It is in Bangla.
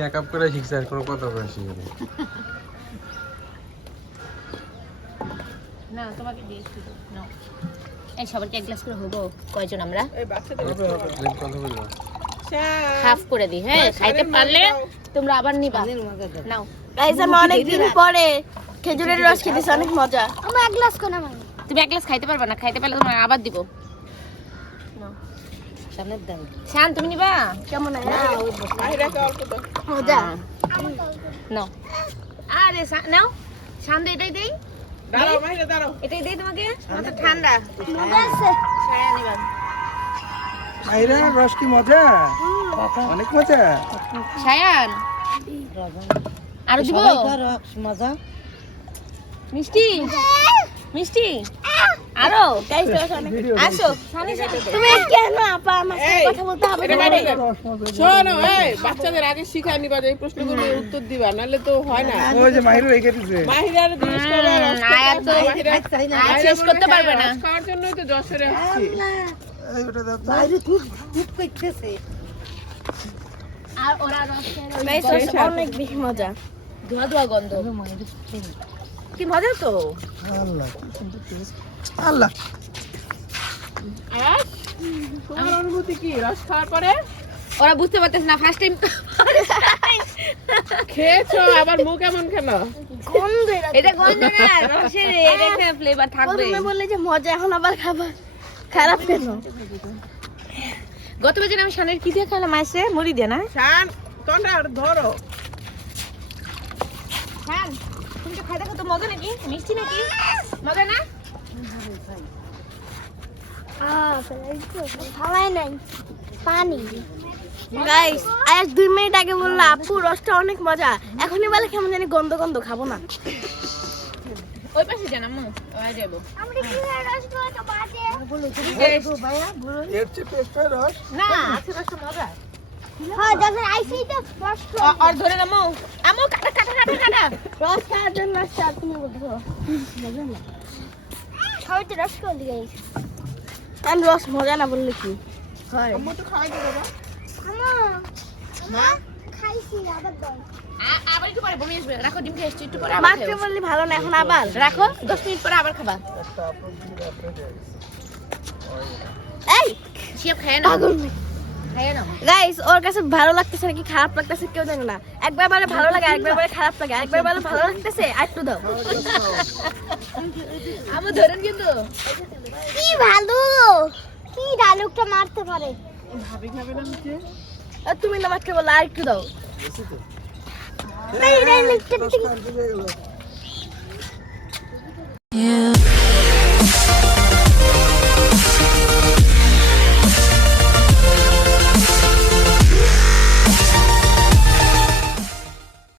মেকআপ করে শিখছে আর কোনো কথা বলে শিখে না। তোমাকে দিয়েছি নাও এই সবারকে এক গ্লাস করে হব কয়জন আমরা? হাফ করে দিই হ্যাঁ খাইতে পারলে তোমরা আবার নিবা। নাও। গাইস আমি অনেক দিন পরে খেজুরের রস খেতেছি অনেক মজা। আমার এক গ্লাস কোনা তুমি এক গ্লাস খাইতে পারবে না খাইতে পারলে তোমার আবার দিব। সামনের দাম শান তুমি নিবা? কেমন মজা নাও। আরে নাও। শান্ত এটাই দেই। এটাই দেই তোমাকে? মাথা ঠান্ডা। মজা আছে। রস কি মজা? অনেক মজা। ছায়ান আরও দিব। মজা। মিষ্টি? মিষ্টি? আরও গাইস রস অনেক আসো। সামনে সামনে। তুমি কেন আপা আমার কথা বলতে হবে না? রে শোনো এই বাচ্চাদের আগে শিখায় নিবা এই প্রশ্নগুলোর উত্তর দিবা নাহলে তো হয় না। ওই যে মাহিরু এই কেটেছে মাহিরার জিজ্ঞেস করবে রস তো শেষ করতে পারবে না। খাওয়ার জন্যই তো যশোরে আসছি। এই ওটা দাও তো। আর ওরা রস খেয়ে গাইস রস অনেক বেশি মজা। ধোয়া ধোয়া গন্ধ। কি মজা তো? আল্লাহ। আল্লাহ। আয়াস অনুভূতি কি? রস খাওয়ার পরে? ওরা বুঝতে পারতেছে না ফার্স্ট টাইম খেয়েছো? আবার মুখ এমন কেন? গন্ধ এটা গন্ধ না রসের এটা একটা ফ্লেভার থাকবে। প্রথমে বললে যে মজা এখন আবার খাবার। খারাপ কেন? গত বছর আমি শানের কি দিয়ে খেলাম আসে মুড়ি দিয়ে না? শান তোমরা ধরো। শান তুমি তো খাইতে কত মজা নাকি? মিষ্টি নাকি মজা না খাওয়াই নাই পানি গাইস আজ দুই মিনিট আগে বলল আপু রসটা অনেক মজা। এখনই বলে কেমন জানি গন্ধ গন্ধ খাব না। ওই পাশে যান আম্মু। ওই যাব এর চেয়ে রস? না আছে রসটা মজা। হ্যাঁ যখন আইসি তো রস আর ধরে নামো আম্মু। কাটা কাটা কাটা কাটা। রস খাওয়ার জন্য আর তুমি বলছো। মজা না সবাই তো রস করে দিয়ে আমি রস মজা না বললে কি? হয় আম্মু তো খাওয়াই দিবে মা? খাইছি আবার দাও আবার একটু পরে বমি আসবে। রাখো ডিম খেয়ে এসছি, একটু পরে আবার মাত্র খেও। ভালো না এখন আবার? রাখো দশ মিনিট পরে আবার খাবা। এই! পাগল খায় না। গাইস ওর কাছে ভালো লাগতেছে নাকি খারাপ লাগতেছে কেউ জানে না। একবার বলে ভালো লাগে একবার বলে খারাপ লাগে একবার বলে ভালো লাগতেছে আর একটু দাও। আমু ধরেন কিন্তু। কি ভালো? কি ডায়লগটা মারতে পারে? ভাবি খাবে না নিচে আর তুমি না মাত্র বললে আর একটু দাও। বেশি তো এই ডায়লগটা